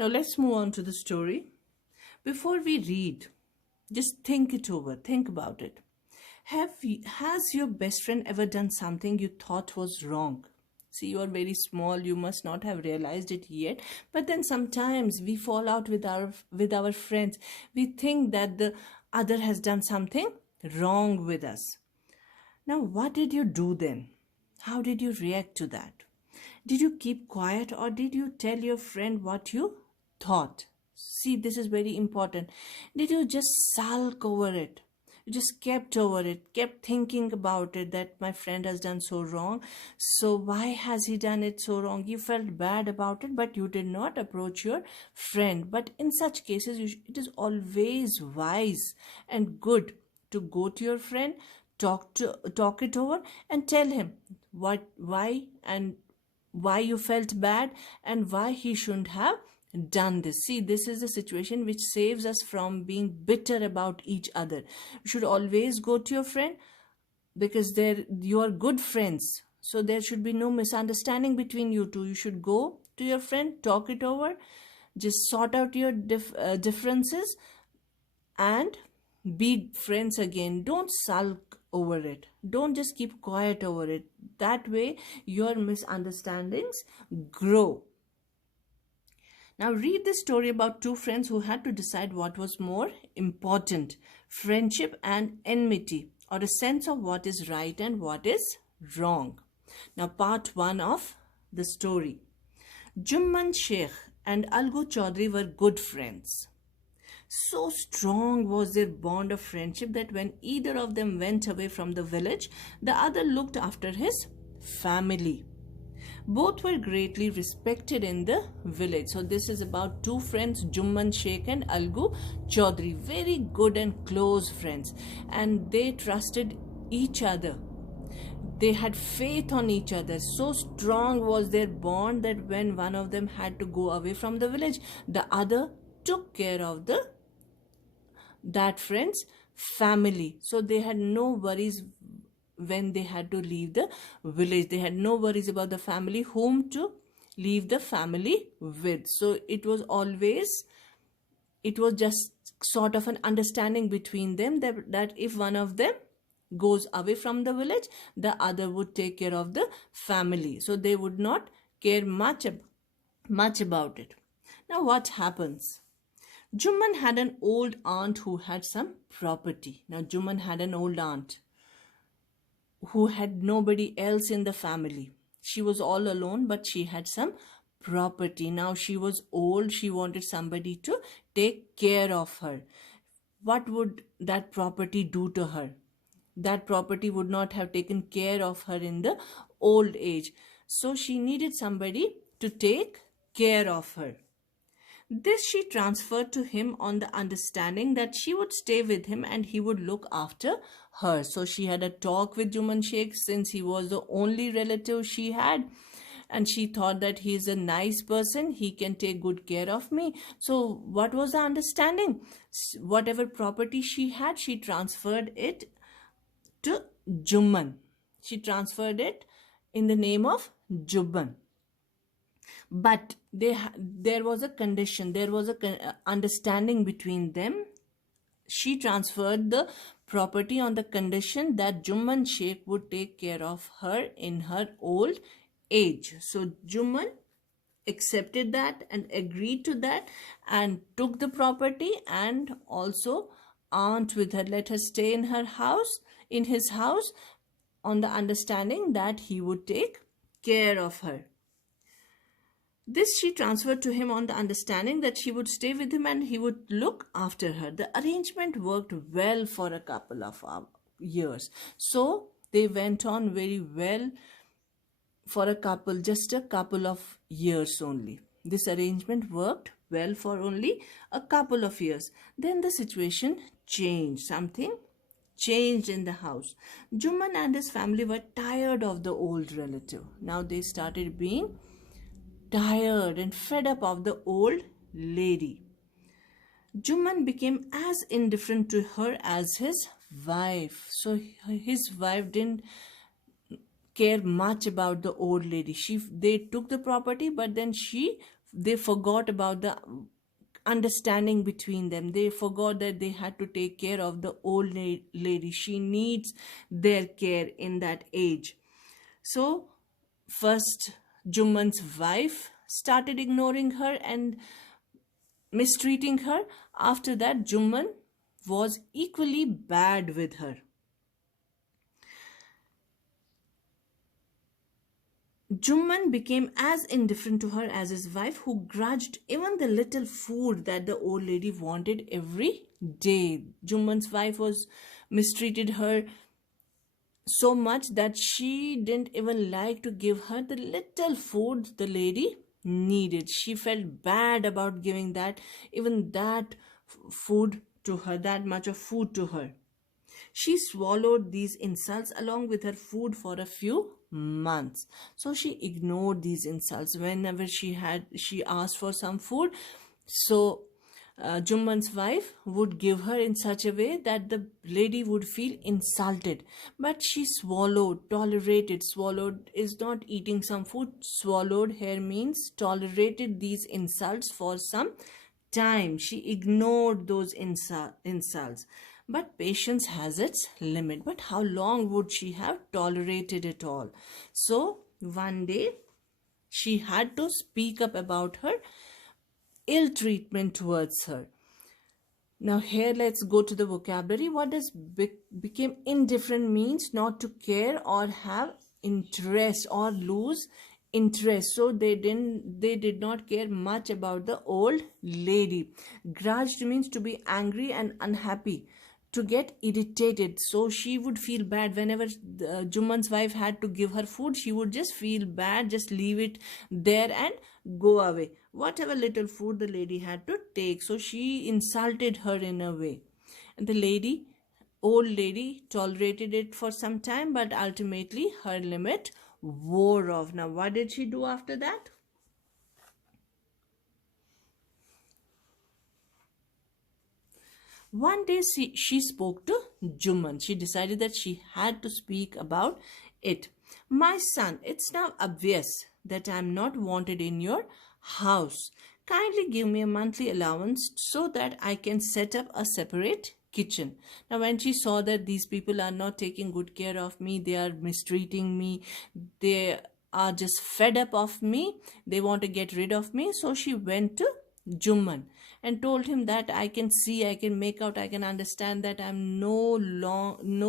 Now let's move on to the story. Before we read, just think it over, think about it. Has your best friend ever done something you thought was wrong? See, you are very small, you must not have realized it yet, but then sometimes we fall out with our friends. We think that the other has done something wrong with us. Now, what did you do then? How did you react to that? Did you keep quiet or did you tell your friend what you thought? See, this is very important. Did you just sulk over it? You just kept over it, kept thinking about it, that my friend has done so wrong. So why has he done it so wrong? You felt bad about it, but you did not approach your friend. But in such cases, it is always wise and good to go to your friend, talk it over, and tell him why you felt bad and why he shouldn't have done this. See, this is a situation which saves us from being bitter about each other. You should always go to your friend because you are good friends, so there should be no misunderstanding between you two. You should go to your friend, talk it over, just sort out your differences and be friends again. Don't sulk over it. Don't just keep quiet over it. That way your misunderstandings grow. Now read the story about two friends who had to decide what was more important, friendship and enmity, or a sense of what is right and what is wrong. Now part 1 of the story. Jumman Sheikh and Algu Chaudhry were good friends. So strong was their bond of friendship that when either of them went away from the village, the other looked after his family. Both were greatly respected in the village. So this is about two friends, Jumman Sheikh and Algu Chaudhry. Very good and close friends. And they trusted each other. They had faith on each other. So strong was their bond that when one of them had to go away from the village, the other took care of that friend's family. So they had no worries when they had to leave the village. They had no worries about the family, whom to leave the family with. So it was just sort of an understanding between them that if one of them goes away from the village, the other would take care of the family. So they would not care much about it. Now what happens? Jumman had an old aunt who had some property. Now Jumman had an old aunt who had nobody else in the family. She was all alone, but she had some property. Now she was old. She wanted somebody to take care of her. What would that property do to her? That property would not have taken care of her in the old age. So she needed somebody to take care of her. This she transferred to him on the understanding that she would stay with him and he would look after her. So she had a talk with Juman Sheikh since he was the only relative she had. And she thought that he is a nice person. He can take good care of me. So what was the understanding? Whatever property she had, she transferred it to Jumman. She transferred it in the name of Jumman. But there was a condition, there was a understanding between them. She transferred the property on the condition that Jumman Sheikh would take care of her in her old age. So Jumman accepted that and agreed to that and took the property, and also aunt with her let her stay in his house on the understanding that he would take care of her. This she transferred to him on the understanding that she would stay with him and he would look after her. The arrangement worked well for a couple of years. So they went on very well for just a couple of years only. This arrangement worked well for only a couple of years. Then the situation changed. Something changed in the house. Jumman and his family were tired of the old relative. Now they started being tired and fed up of the old lady. Jumman became as indifferent to her as his wife. So his wife didn't care much about the old lady. They took the property, but then she They forgot about the understanding between them. They forgot that they had to take care of the old lady. She needs their care in that age. So first, Jumman's wife started ignoring her and mistreating her. After that, Jumman was equally bad with her. Jumman became as indifferent to her as his wife, who grudged even the little food that the old lady wanted every day. Jumman's wife was mistreated her so much that she didn't even like to give her the little food the lady needed. She felt bad about giving that, even that food to her, that much of food to her. She swallowed these insults along with her food for a few months. So she ignored these insults whenever she asked for some food. So Jumman's wife would give her in such a way that the lady would feel insulted. But she swallowed, tolerated. Swallowed is not eating some food. Swallowed here means tolerated these insults for some time. She ignored those insults. But patience has its limit. But how long would she have tolerated it all? So one day she had to speak up about her ill treatment towards her. Now here let's go to the vocabulary. What does became indifferent means? Not to care or have interest or lose interest. So they did not care much about the old lady. Grudged means to be angry and unhappy, to get irritated. So she would feel bad whenever Jumman's wife had to give her food. She would just feel bad, just leave it there and go away, whatever little food the lady had to take. So she insulted her in a way, and the old lady tolerated it for some time, but ultimately her limit wore off. Now what did she do after that? One day she spoke to Jumman. She decided that she had to speak about it. My son, it's now obvious that I am not wanted in your house. Kindly give me a monthly allowance so that I can set up a separate kitchen. Now when she saw that these people are not taking good care of me, they are mistreating me, they are just fed up of me, they want to get rid of me, so she went to Jumman and told him that I can see, I can make out, I can understand that I'm no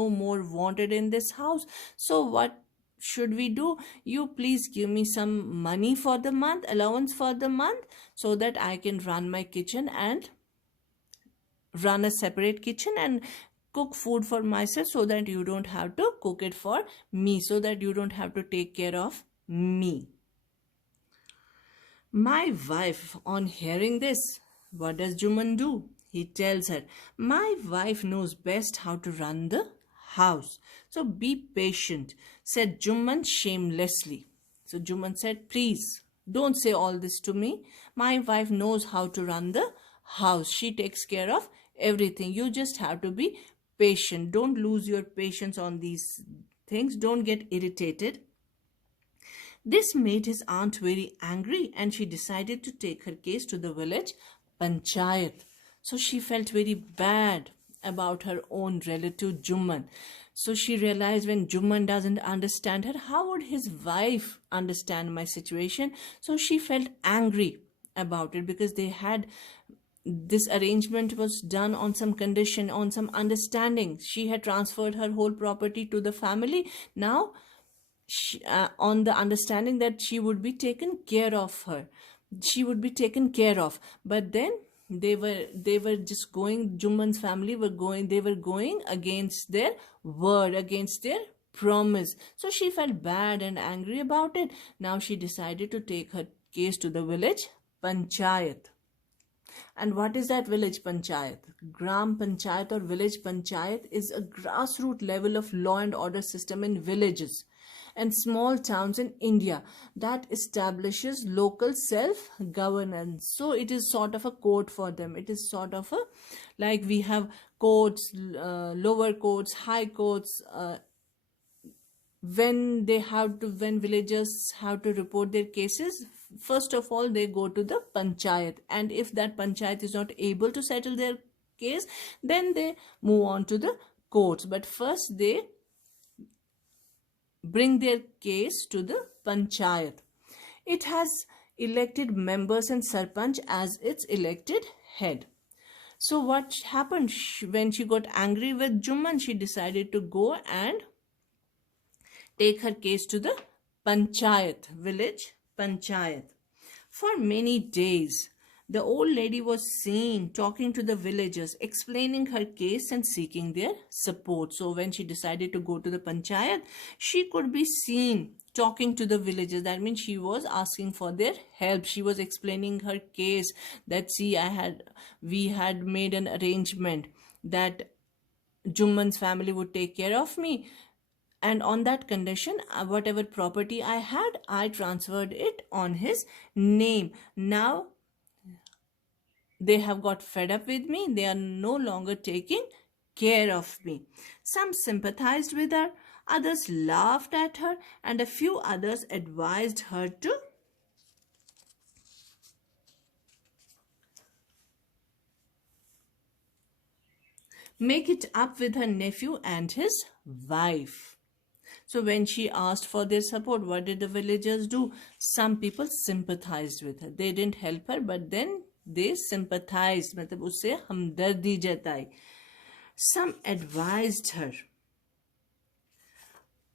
more wanted in this house. So what should we do? You please give me some money for the month, allowance for the month, so that I can run my kitchen and run a separate kitchen and cook food for myself, so that you don't have to cook it for me, so that you don't have to take care of me. My wife, on hearing this, what does Juman do? He tells her, my wife knows best how to run the house. So be patient, said Juman shamelessly. So Juman said, please don't say all this to me. My wife knows how to run the house. She takes care of everything. You just have to be patient. Don't lose your patience on these things. Don't get irritated. This made his aunt very angry, and she decided to take her case to the village panchayat. So she felt very bad about her own relative Jumman. So she realized, when Jumman doesn't understand her, how would his wife understand my situation? So she felt angry about it, because this arrangement was done on some condition, on some understanding. She had transferred her whole property to the family. Now on the understanding that she would be taken care of, but then they were just going, Jumman's family were going against their word, against their promise. So she felt bad and angry about it. Now she decided to take her case to the village panchayat. And what is that village panchayat? Gram panchayat or village panchayat is a grassroots level of law and order system in villages and small towns in India that establishes local self-governance. So it is sort of a court for them. It is sort of like we have courts, lower courts, high courts, when villagers have to report their cases, first of all they go to the panchayat, and if that panchayat is not able to settle their case, then they move on to the courts. But first they bring their case to the panchayat. It has elected members and sarpanch as its elected head. So what happened, when she got angry with Jumman, she decided to go and take her case to the panchayat, village panchayat. For many days, the old lady was seen talking to the villagers, explaining her case and seeking their support. So when she decided to go to the panchayat, she could be seen talking to the villagers. That means she was asking for their help. She was explaining her case, that see, we had made an arrangement that Jumman's family would take care of me, and on that condition, whatever property I had, I transferred it on his name. Now they have got fed up with me. They are no longer taking care of me. Some sympathized with her, others laughed at her, and a few others advised her to make it up with her nephew and his wife. So when she asked for their support, what did the villagers do? Some people sympathized with her. They didn't help her, but then they sympathized. मतलब उससे हमदर्दी जताई. Some advised her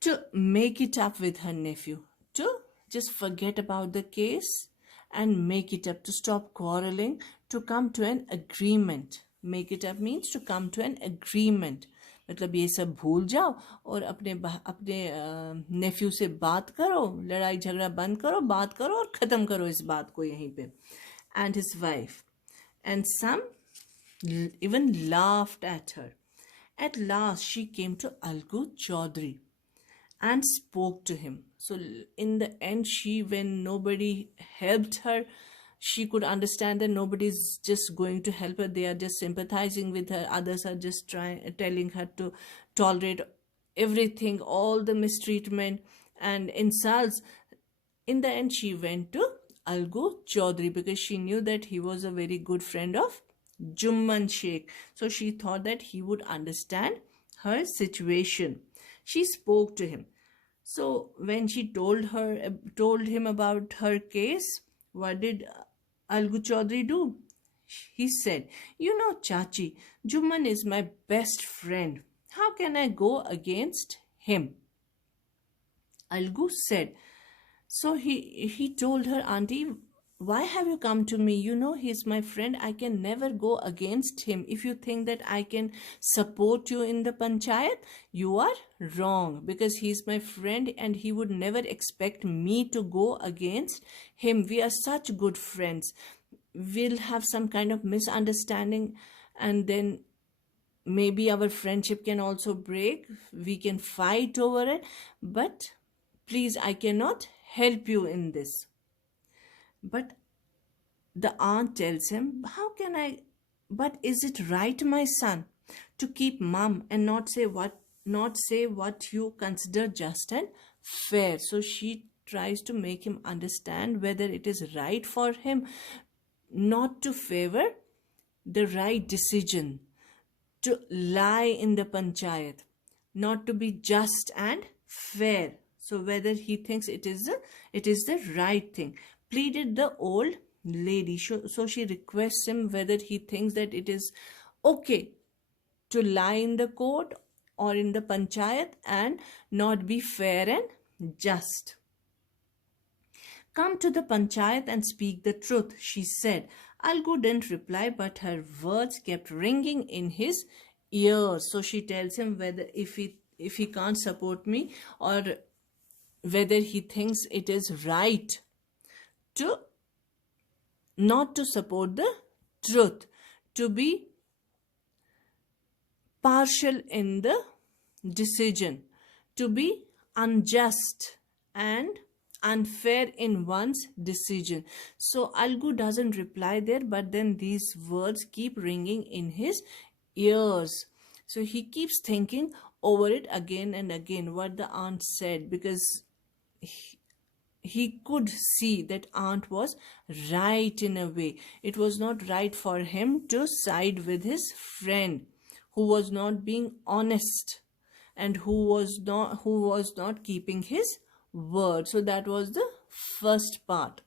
to make it up with her nephew, to just forget about the case and make it up, to stop quarreling, to come to an agreement. Make it up means to come to an agreement. मतलब ये सब भूल जाओ और अपने नेफ्यू से बात करो, लड़ाई झगड़ा बंद करो, बात करो और ख़त्म करो इस बात को यहीं पे. And his wife. And some even laughed at her. At last she came to Algu Chaudhary and spoke to him. So in the end, when nobody helped her, she could understand that nobody's just going to help her. They are just sympathizing with her. Others are just telling her to tolerate everything, all the mistreatment and insults. In the end, she went to Algu Chaudhary because she knew that he was a very good friend of Jumman Sheikh. So she thought that he would understand her situation. She spoke to him. So when she told him about her case, what did Algu Chaudhary do? He said, "You know, Chachi, Jumman is my best friend. How can I go against him?" Algu said, so he told her, "Auntie, why have you come to me? You know he's my friend. I can never go against him. If you think that I can support you in the panchayat, you are wrong, because he's my friend and he would never expect me to go against him. We are such good friends. We'll have some kind of misunderstanding and then maybe our friendship can also break. We can fight over it, but please, I cannot help you in this." But the aunt tells him, "How can I? But is it right, my son, to keep mum and not say what you consider just and fair?" So she tries to make him understand whether it is right for him not to favor the right decision, to lie in the panchayat, not to be just and fair. So whether he thinks it is the right thing, pleaded the old lady. So she requests him whether he thinks that it is okay to lie in the court or in the panchayat and not be fair and just. "Come to the panchayat and speak the truth," she said. Algu didn't reply, but her words kept ringing in his ears. So she tells him whether if he can't support me, or whether he thinks it is right to not to support the truth, to be partial in the decision, to be unjust and unfair in one's decision. So Algu doesn't reply there, but then these words keep ringing in his ears. So he keeps thinking, over it again and again what the aunt said, because he could see that aunt was right in a way. It was not right for him to side with his friend who was not being honest and who was not keeping his word. So that was the first part.